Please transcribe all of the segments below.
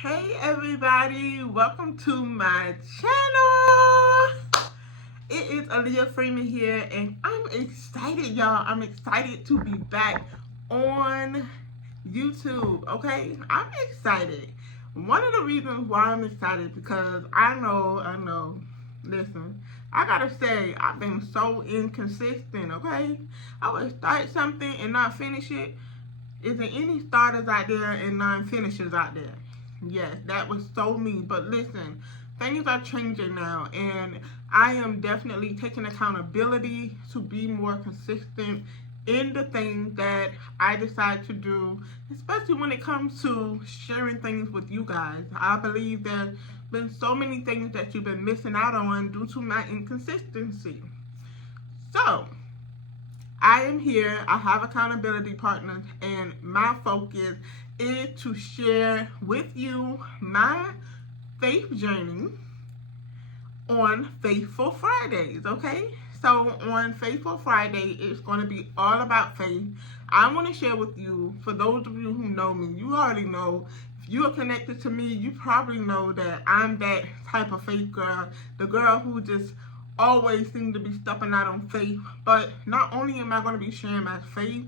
Hey everybody, welcome to my channel. It is Aaliyah Freeman here and I'm excited, y'all. I'm excited to be back on YouTube, okay? I'm excited. One of the reasons why I'm excited because listen, I gotta say, I've been so inconsistent, okay? I would start something and not finish it. Is there any starters out there and non-finishers out there? Yes, that was so me. But listen, things are changing now, and I am definitely taking accountability to be more consistent in the things that I decide to do, especially when it comes to sharing things with you guys. I believe there's been so many things that you've been missing out on due to my inconsistency. So, I am here. I have accountability partners, and my focus is to share with you my faith journey on Faithful Fridays, okay? So, on Faithful Friday, it's going to be all about faith. I want to share with you, for those of you who know me, you already know. If you are connected to me, you probably know that I'm that type of faith girl, the girl who just always seem to be stepping out on faith. But not only am I going to be sharing my faith,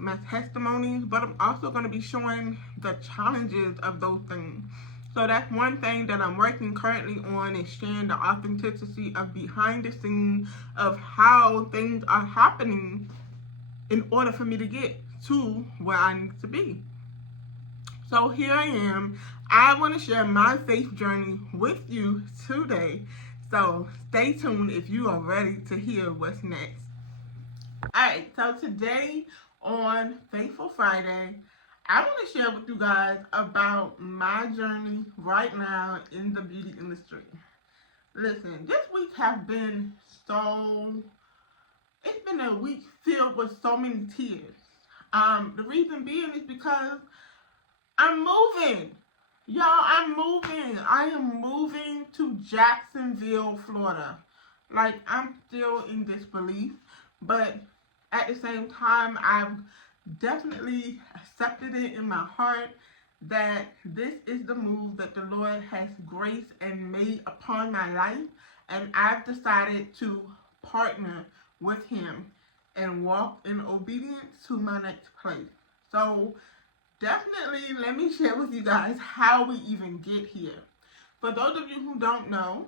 my testimonies, but I'm also going to be showing the challenges of those things. So that's one thing that I'm working currently on, is sharing the authenticity of behind the scenes of how things are happening in order for me to get to where I need to be. So here I am. I want to share my faith journey with you today. So stay tuned if you are ready to hear what's next. Alright, so today on Faithful Friday, I want to share with you guys about my journey right now in the beauty industry. Listen, this week has been it's been a week filled with so many tears. The reason being is because I'm moving. Y'all, I'm moving. I am moving to Jacksonville, Florida. Like, I'm still in disbelief, but at the same time, I've definitely accepted it in my heart that this is the move that the Lord has graced and made upon my life, and I've decided to partner with Him and walk in obedience to my next place. So, definitely let me share with you guys how we even get here. For those of you who don't know,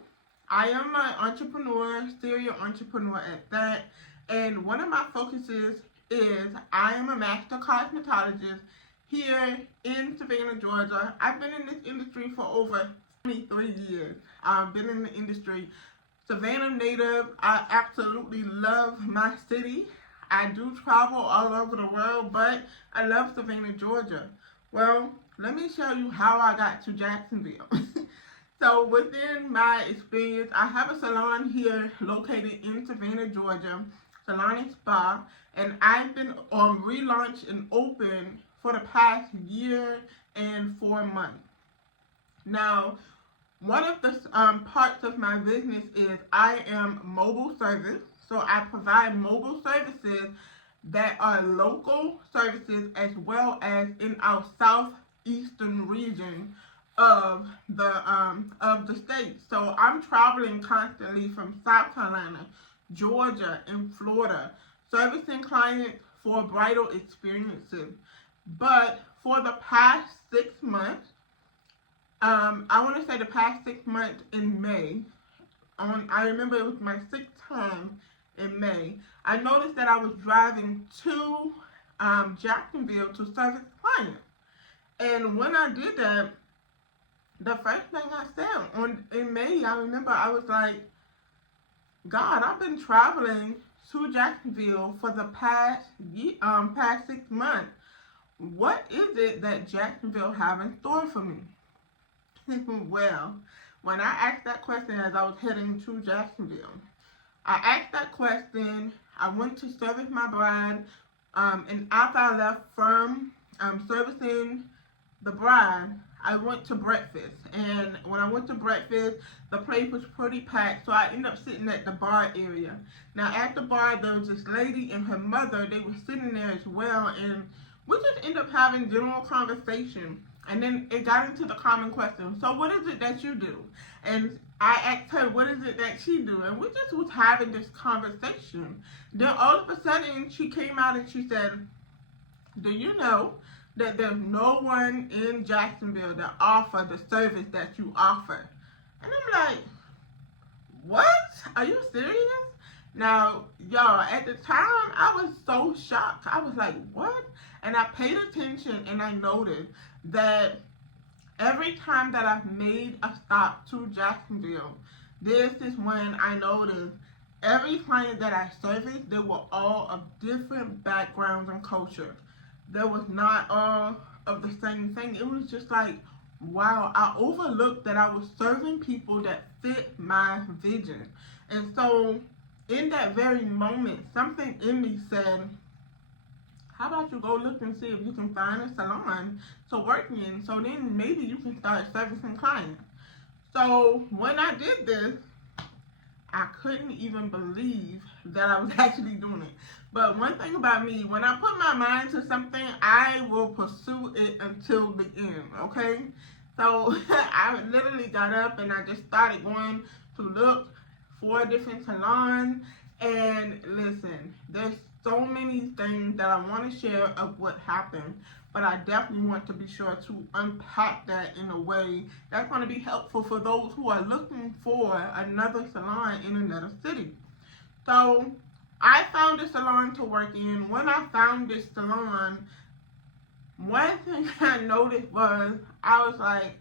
I am an entrepreneur, serial entrepreneur at that, and one of my focuses is I am a master cosmetologist here in Savannah, Georgia. I've been in this industry for over 23 years. I've been in the industry. Savannah native, I absolutely love my city. I do travel all over the world, but I love Savannah, Georgia. Well, let me show you how I got to Jacksonville. So within my experience, I have a salon here located in Savannah, Georgia, Salon and Spa, and I've been on relaunch and open for the past year and 4 months. Now, one of the parts of my business is I am mobile service. So I provide mobile services that are local services as well as in our southeastern region of the state. So I'm traveling constantly from South Carolina, Georgia, and Florida, servicing clients for bridal experiences. But for the past 6 months, I want to say the past 6 months in May, I remember it was my sixth time in May, I noticed that I was driving to Jacksonville to service clients. And when I did that, the first thing I said in May, I remember I was like, God, I've been traveling to Jacksonville for the past 6 months. What is it that Jacksonville have in store for me? Well, when I asked that question as I was heading to Jacksonville, I asked that question. I went to service my bride, and after I left from servicing the bride, I went to breakfast. And when I went to breakfast, the place was pretty packed, so I ended up sitting at the bar area. Now, at the bar, there was this lady and her mother. They were sitting there as well, and we just ended up having general conversation. And then it got into the common question, so what is it that you do? And I asked her, what is it that she do? And we just was having this conversation. Then all of a sudden, she came out and she said, do you know that there's no one in Jacksonville that offer the service that you offer? And I'm like, what? Are you serious? Now, y'all, at the time, I was so shocked. I was like, what? And I paid attention and I noticed that every time that I've made a stop to Jacksonville, this is when I noticed every client that I serviced, they were all of different backgrounds and culture. There was not all of the same thing. It was just like, wow, I overlooked that I was serving people that fit my vision. And so in that very moment, something in me said, how about you go look and see if you can find a salon to work in, so then maybe you can start servicing clients. So when I did this, I couldn't even believe that I was actually doing it. But one thing about me, when I put my mind to something, I will pursue it until the end, okay? So I literally got up and I just started going to look for different salons. And listen, there's so many things that I want to share of what happened, but I definitely want to be sure to unpack that in a way that's going to be helpful for those who are looking for another salon in another city. So I found a salon to work in. When I found this salon, one thing I noticed was, I was like,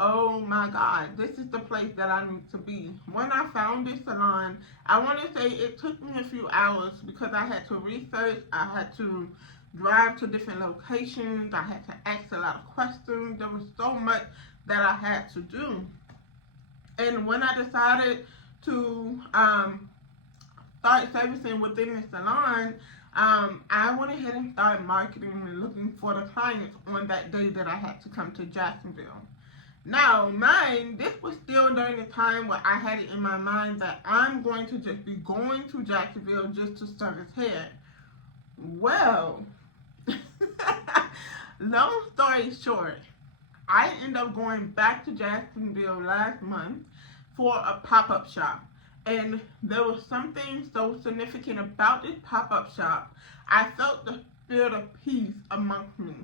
oh my God, this is the place that I need to be. When I found this salon, I want to say it took me a few hours because I had to research, I had to drive to different locations, I had to ask a lot of questions. There was so much that I had to do. And when I decided to start servicing within the salon, I went ahead and started marketing and looking for the clients on that day that I had to come to Jacksonville. Now, this was still during the time where I had it in my mind that I'm going to just be going to Jacksonville just to service hair. Well, long story short, I ended up going back to Jacksonville last month for a pop-up shop. And there was something so significant about this pop-up shop. I felt the spirit of peace amongst me.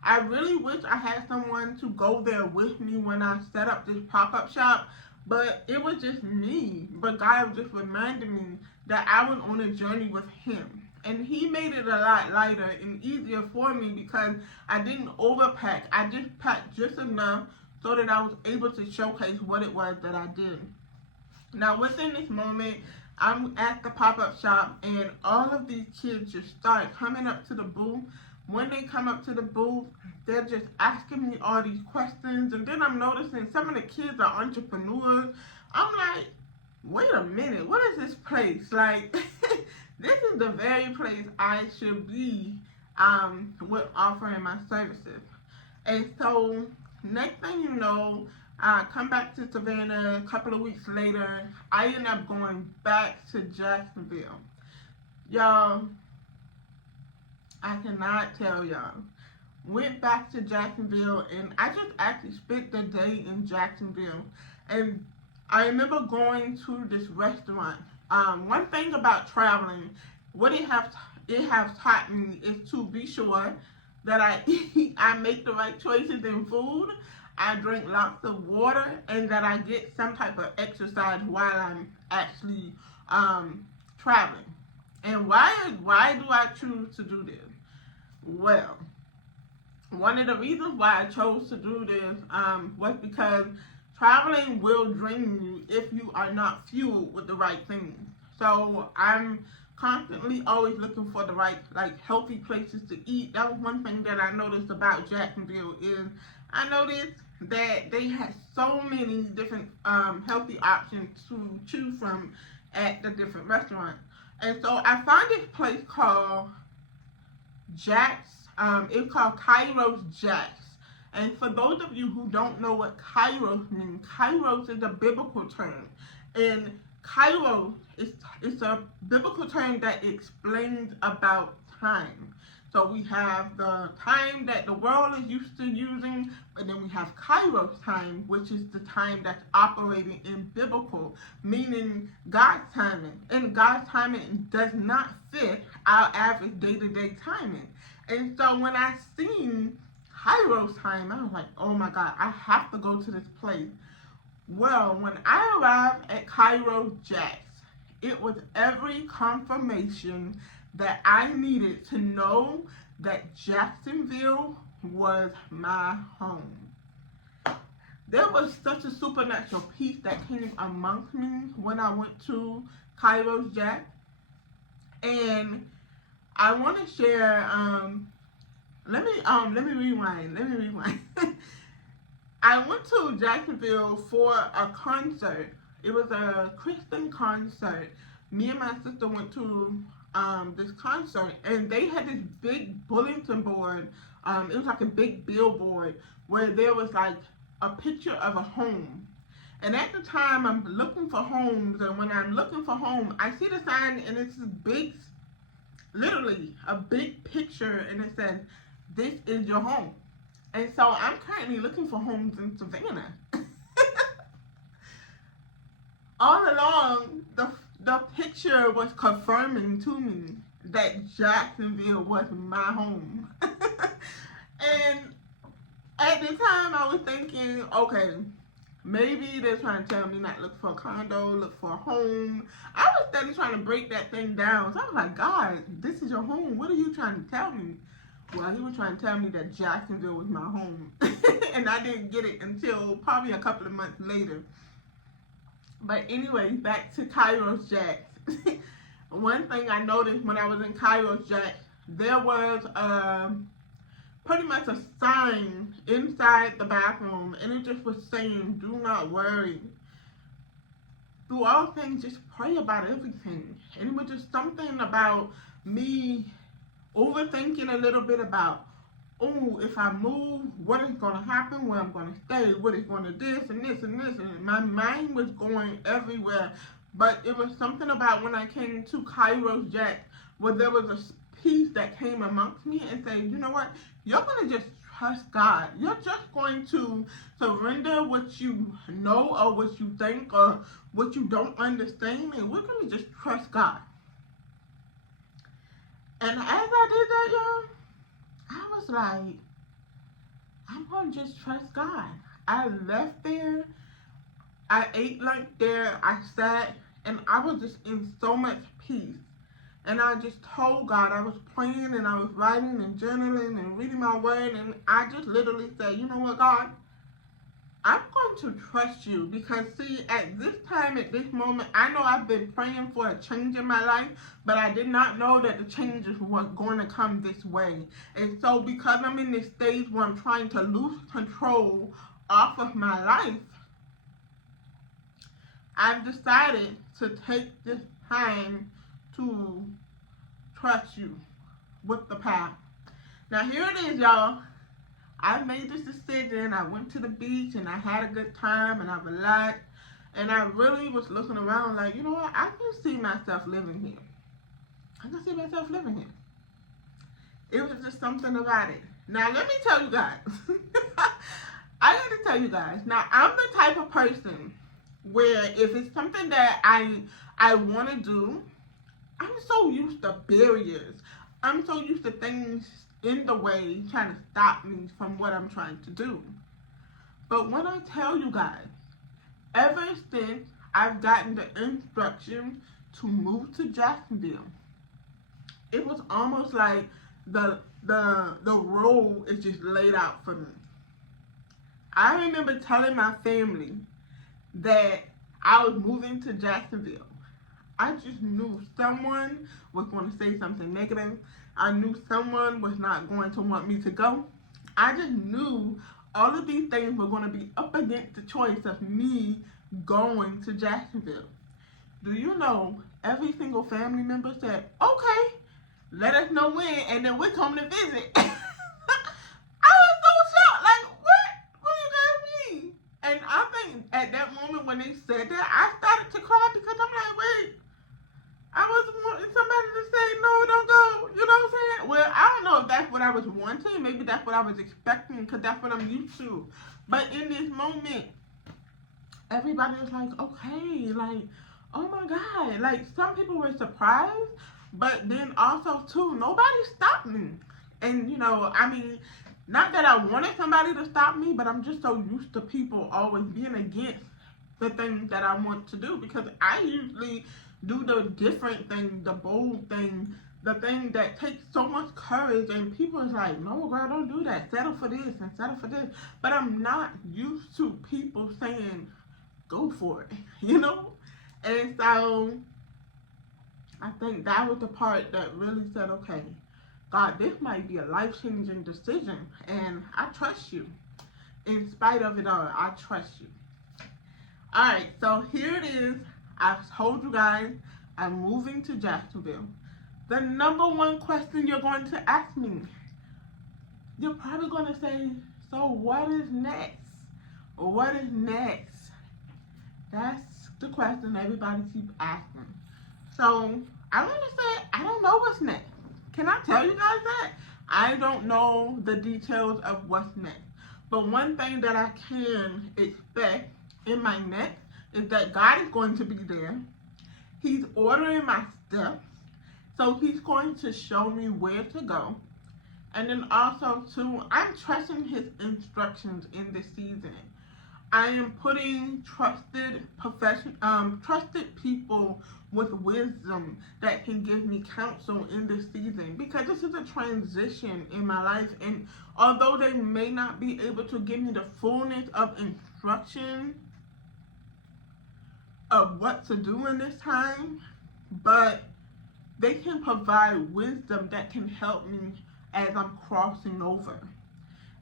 I really wish I had someone to go there with me when I set up this pop-up shop, but it was just me. But God just reminded me that I was on a journey with Him. And He made it a lot lighter and easier for me because I didn't overpack. I just packed just enough so that I was able to showcase what it was that I did. Now, within this moment, I'm at the pop-up shop and all of these kids just start coming up to the booth. When they come up to the booth, they're just asking me all these questions. And then I'm noticing some of the kids are entrepreneurs. I'm like, wait a minute, what is this place? Like, this is the very place I should be with offering my services. And so, next thing you know, I come back to Savannah a couple of weeks later. I end up going back to Jacksonville. Y'all, I cannot tell y'all. Went back to Jacksonville and I just actually spent the day in Jacksonville. And I remember going to this restaurant. One thing about traveling, what it has taught me is to be sure that I make the right choices in food, I drink lots of water, and that I get some type of exercise while I'm actually traveling. And why do I choose to do this? Well, one of the reasons why I chose to do this was because traveling will drain you if you are not fueled with the right things. So I'm constantly always looking for the right, healthy places to eat. That was one thing that I noticed about Jacksonville is I noticed that they had so many different healthy options to choose from at the different restaurants. And so I found this place called Jack's. It's called Kairos Jack's. And for those of you who don't know what Kairos means, Kairos is a biblical term. And Kairos is a biblical term that explains about time. So we have the time that the world is used to using, and then we have Kairos time, which is the time that's operating in biblical, meaning God's timing. And God's timing does not fit our average day-to-day timing. And so when I seen Kairos time, I was like, oh my God, I have to go to this place. Well, when I arrived at Cairo Jax, it was every confirmation that I needed to know that Jacksonville was my home. There was such a supernatural peace that came amongst me when I went to Cairo Jax. And I want to share, let me rewind. I went to Jacksonville for a concert. It was a Christian concert. Me and my sister went to this concert, and they had this big bulletin board. It was like a big billboard where there was like a picture of a home. And at the time, I'm looking for homes, and when I'm looking for home, I see the sign, and it's this big, literally a big picture, and it says, "This is your home." And so I'm currently looking for homes in Savannah. All along, the picture was confirming to me that Jacksonville was my home. And at the time, I was thinking, okay, maybe they're trying to tell me not look for a condo, look for a home. I was steady trying to break that thing down. So I was like, God, this is your home. What are you trying to tell me? Well, he was trying to tell me that Jacksonville was my home. And I didn't get it until probably a couple of months later. But anyway, back to Kairos Jax. One thing I noticed when I was in Kairos Jax, there was pretty much a sign inside the bathroom, and it just was saying, "Do not worry. Through all things, just pray about everything." And it was just something about me overthinking a little bit about, oh, if I move, what is going to happen, where I'm going to stay, what is going to this and this and this. And my mind was going everywhere. But it was something about when I came to Kairos Jax where there was a peace that came amongst me and said, you know what, you're going to just trust God. You're just going to surrender what you know or what you think or what you don't understand, and we're going to just trust God. And as I did that, y'all, I was like, I'm going to just trust God. I left there. I ate lunch there. I sat, and I was just in so much peace. And I just told God, I was praying and I was writing and journaling and reading my word. And I just literally said, you know what, God? I'm going to trust you, because see, at this time, at this moment, I know I've been praying for a change in my life, but I did not know that the changes were going to come this way. And so because I'm in this stage where I'm trying to lose control off of my life, I've decided to take this time to trust you with the path. Now here it is, y'all. I made this decision. I went to the beach and I had a good time and I relaxed. And I really was looking around like, you know what? I can see myself living here. I can see myself living here. It was just something about it. Now, let me tell you guys. I got to tell you guys. Now, I'm the type of person where if it's something that I want to do, I'm so used to barriers. I'm so used to things in the way trying to stop me from what I'm trying to do. But when I tell you guys, ever since I've gotten the instruction to move to Jacksonville, it was almost like the role is just laid out for me. I remember telling my family that I was moving to Jacksonville. I just knew someone was going to say something negative. I knew someone was not going to want me to go. I just knew all of these things were going to be up against the choice of me going to Jacksonville. Do you know, every single family member said, okay, let us know when, and then we're coming to visit. I was so shocked, like, what do you guys mean? And I think at that moment when they said that, I started to cry because I'm like, wait, I wasn't wanting somebody to say, no, don't go. You know what I'm saying? Well, I don't know if what I was wanting. Maybe that's what I was expecting because that's what I'm used to. But in this moment, everybody was like, okay, like, oh my God. Like, some people were surprised, but then also, too, nobody stopped me. And, I mean, not that I wanted somebody to stop me, but I'm just so used to people always being against the things that I want to do, because I usually do the different thing, the bold thing, the thing that takes so much courage, and people is like, no girl, don't do that, settle for this and settle for this. But I'm not used to people saying go for it, and so I think that was the part that really said, okay, God, this might be a life-changing decision, and I trust you. In spite of it all, I trust you. Alright, so here it is. I've told you guys I'm moving to Jacksonville. The number one question you're going to ask me, you're probably going to say, so what is next? Or what is next? That's the question everybody keeps asking. So I want to say, I don't know what's next. Can I tell you guys that? I don't know the details of what's next. But one thing that I can expect in my next is that God is going to be there. He's ordering my steps. So he's going to show me where to go. And then also, too, I'm trusting his instructions in this season. I am putting trusted people with wisdom that can give me counsel in this season, because this is a transition in my life, and although they may not be able to give me the fullness of instruction of what to do in this time, but they can provide wisdom that can help me as I'm crossing over.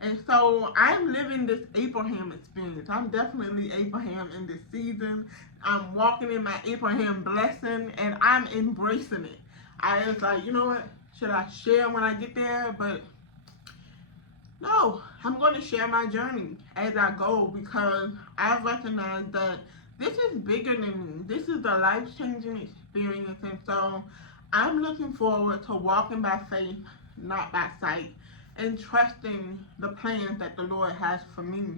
And so I'm living this Abraham experience. I'm definitely Abraham in this season. I'm walking in my Abraham blessing, and I'm embracing it. I was like, you know what? Should I share when I get there? But no, I'm going to share my journey as I go, because I recognize that this is bigger than me. This is a life-changing experience. And so I'm looking forward to walking by faith, not by sight, and trusting the plans that the Lord has for me.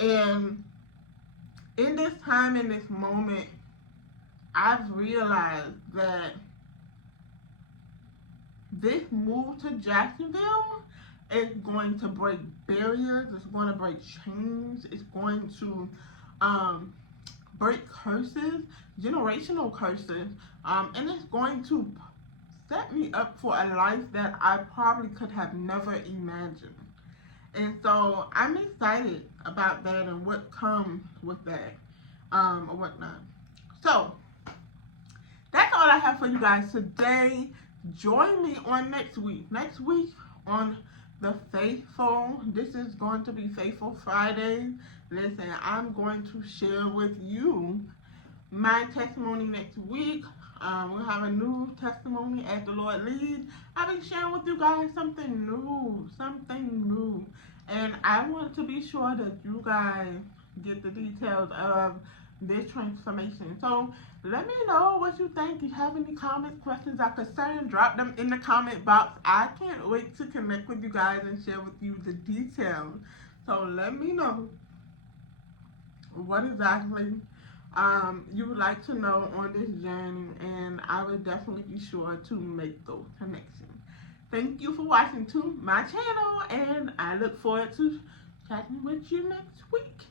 And in this time, in this moment, I've realized that this move to Jacksonville is going to break barriers, it's going to break chains, it's going to break curses, generational curses, and it's going to set me up for a life that I probably could have never imagined. And so I'm excited about that and what comes with that, or whatnot. So that's all I have for you guys today. Join me on next week. Next week on the Faithful. This is going to be Faithful Friday. Listen, I'm going to share with you my testimony next week. We'll have a new testimony as the Lord leads. I'll be sharing with you guys something new. And I want to be sure that you guys get the details of this transformation. So let me know what you think. If you have any comments, questions, or concerns, drop them in the comment box. I can't wait to connect with you guys and share with you the details. So let me know what exactly you would like to know on this journey, and I will definitely be sure to make those connections. Thank you for watching to my channel, and I look forward to chatting with you next week.